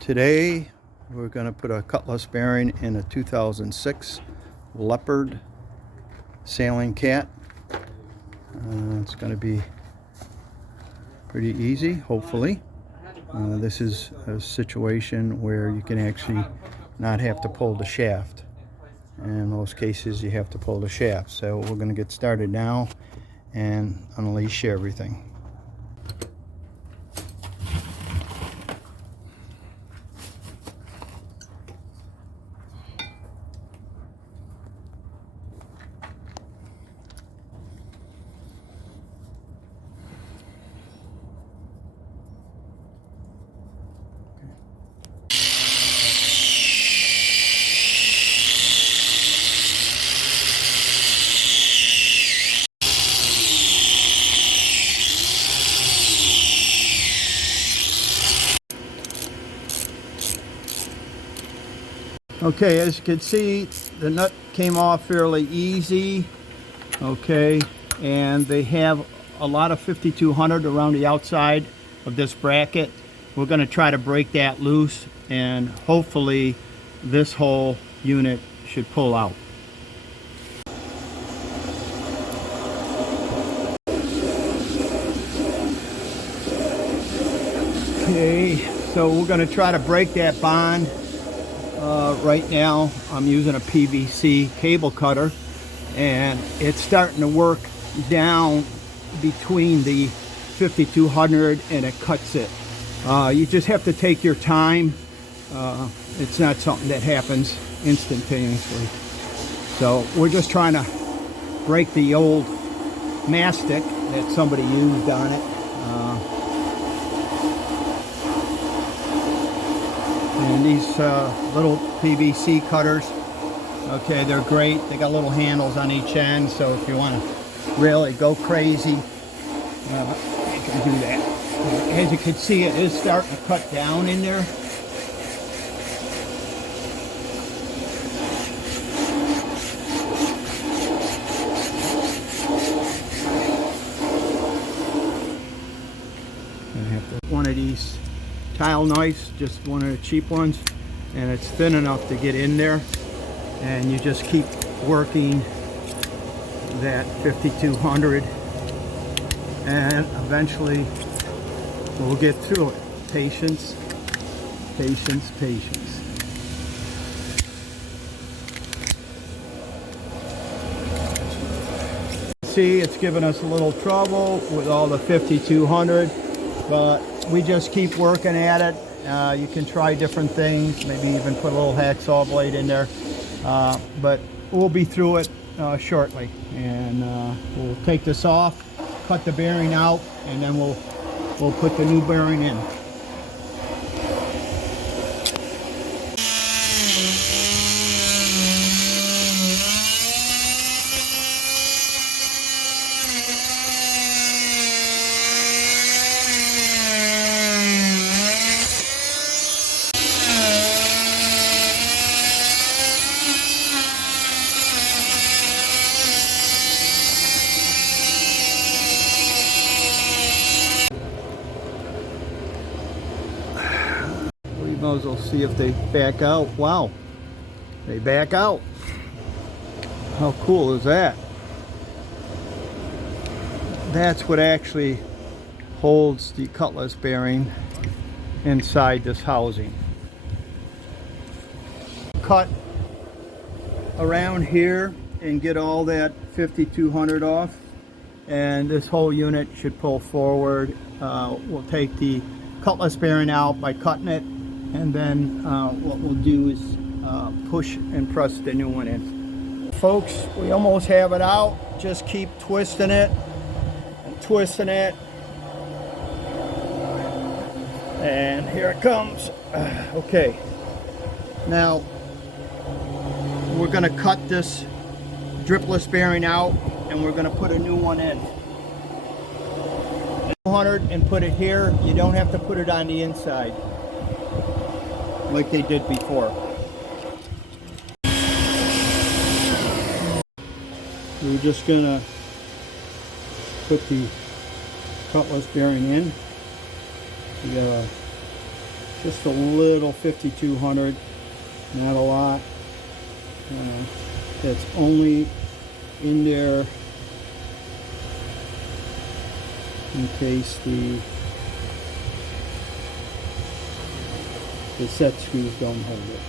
Today we're going to put a Cutless bearing in a 2006 Leopard sailing cat. It's going to be pretty easy, hopefully. This is a situation where you can actually not have to pull the shaft. In most cases you have to pull the shaft. So we're going to get started now and unleash everything. Okay, as you can see, the nut came off fairly easy. Okay, and they have a lot of 5200 around the outside of this bracket. We're going to try to break that loose, and hopefully this whole unit should pull out. Okay, so we're going to try to break that bond. Right now I'm using a PVC cable cutter, and it's starting to work down between the 5200 and it cuts it. You just have to take your time. It's not something that happens instantaneously. So we're just trying to break the old mastic that somebody used on it. And these little PVC cutters, okay, they're great. They got little handles on each end, so if you want to really go crazy, you can do that. As you can see, it is starting to cut down in there. I have to, one of these tile knives, just one of the cheap ones, and it's thin enough to get in there, and you just keep working that 5200, and eventually we'll get through it. Patience, patience, patience. See, it's giving us a little trouble with all the 5200, but we just keep working at it. You can try different things, maybe even put a little hacksaw blade in there, but we'll be through it shortly. And we'll take this off, cut the bearing out, and then we'll put the new bearing in. Might as well see if they back out. Wow, they back out. How cool is that? That's what actually holds the Cutless bearing inside this housing. Cut around here and get all that 5200 off, and this whole unit should pull forward. We'll take the Cutless bearing out by cutting it, and then what we'll do is push and press the new one in. Folks, we almost have it out. Just keep twisting it and twisting it. And here it comes. Okay. Now, we're going to cut this dripless bearing out, and we're going to put a new one in. 200 and put it here. You don't have to put it on the inside like they did before. We're just gonna put the Cutless bearing in. You got just a little 5200, not a lot. That's only in there in case the set screws don't hold it.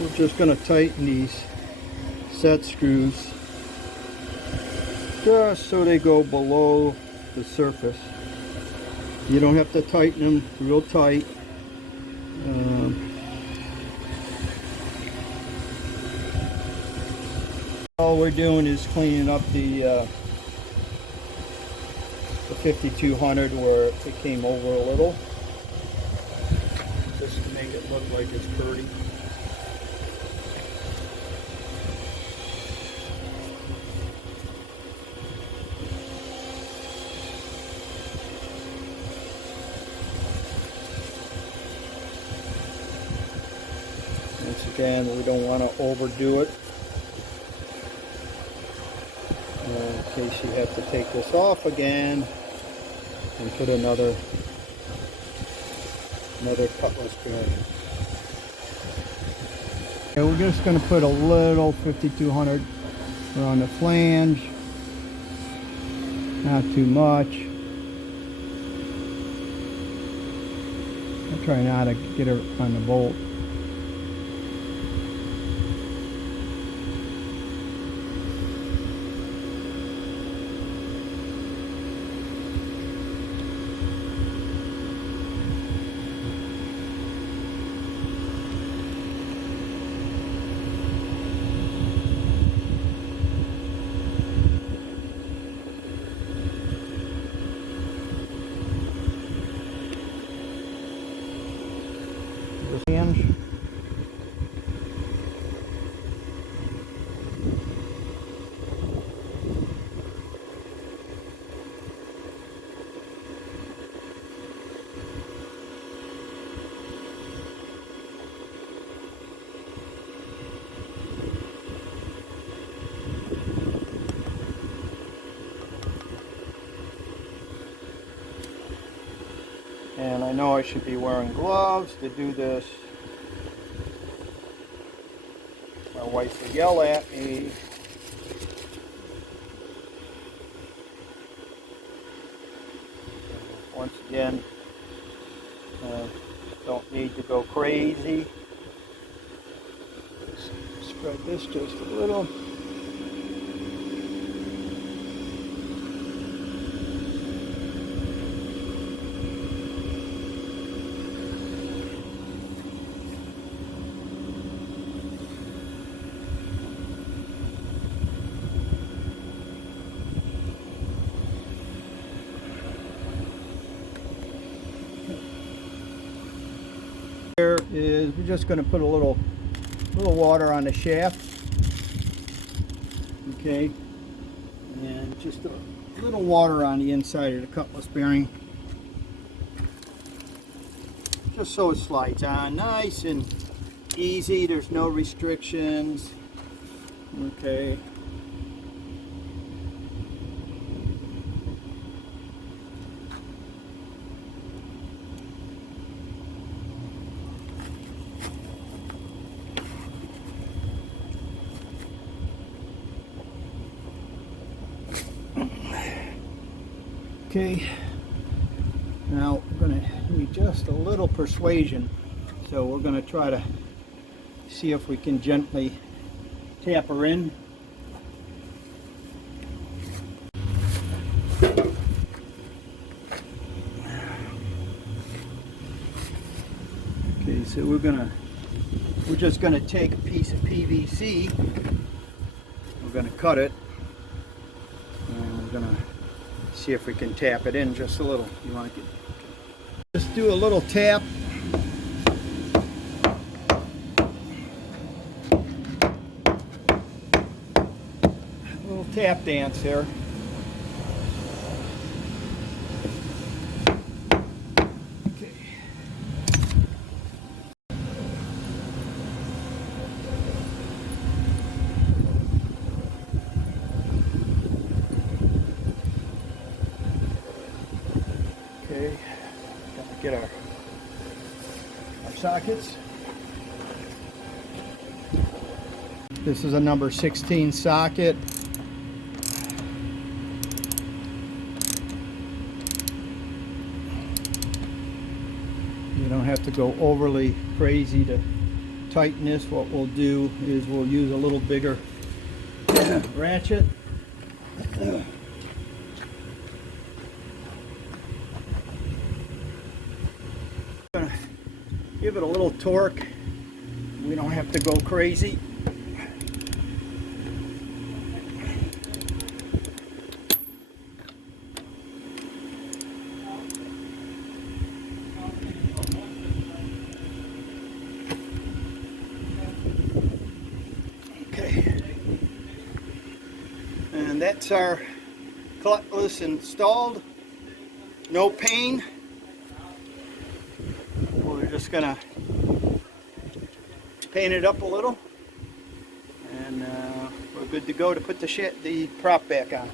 We're just going to tighten these set screws just so they go below the surface. You don't have to tighten them real tight. All we're doing is cleaning up the 5200 where it came over a little, just to make it look like it's pretty. Once again, we don't want to overdo it. In case you have to take this off again and put another Cutless bearing. Okay, we're just going to put a little 5200 around the flange, not too much. I'll try not to get it on the bolt. Hinge. And I know I should be wearing gloves to do this. My wife will yell at me. Once again, don't need to go crazy. Spread this just a little. Here is, we're just going to put a little water on the shaft, okay, and just a little water on the inside of the Cutless bearing, just so it slides on nice and easy. There's no restrictions, okay. Okay, now we're going to need just a little persuasion, so we're going to try to see if we can gently tap her in. Okay, so we're just going to take a piece of PVC, we're going to cut it, and we're going to see if we can tap it in just a little. You want to just do a little tap. A little tap dance here. Okay. get our sockets. This is a number 16 socket. You don't have to go overly crazy to tighten this. What we'll do is we'll use a little bigger ratchet. Gonna give it a little torque. We don't have to go crazy. And that's our Cutless installed. No pain. We're just gonna paint it up a little, and we're good to go to put the prop back on.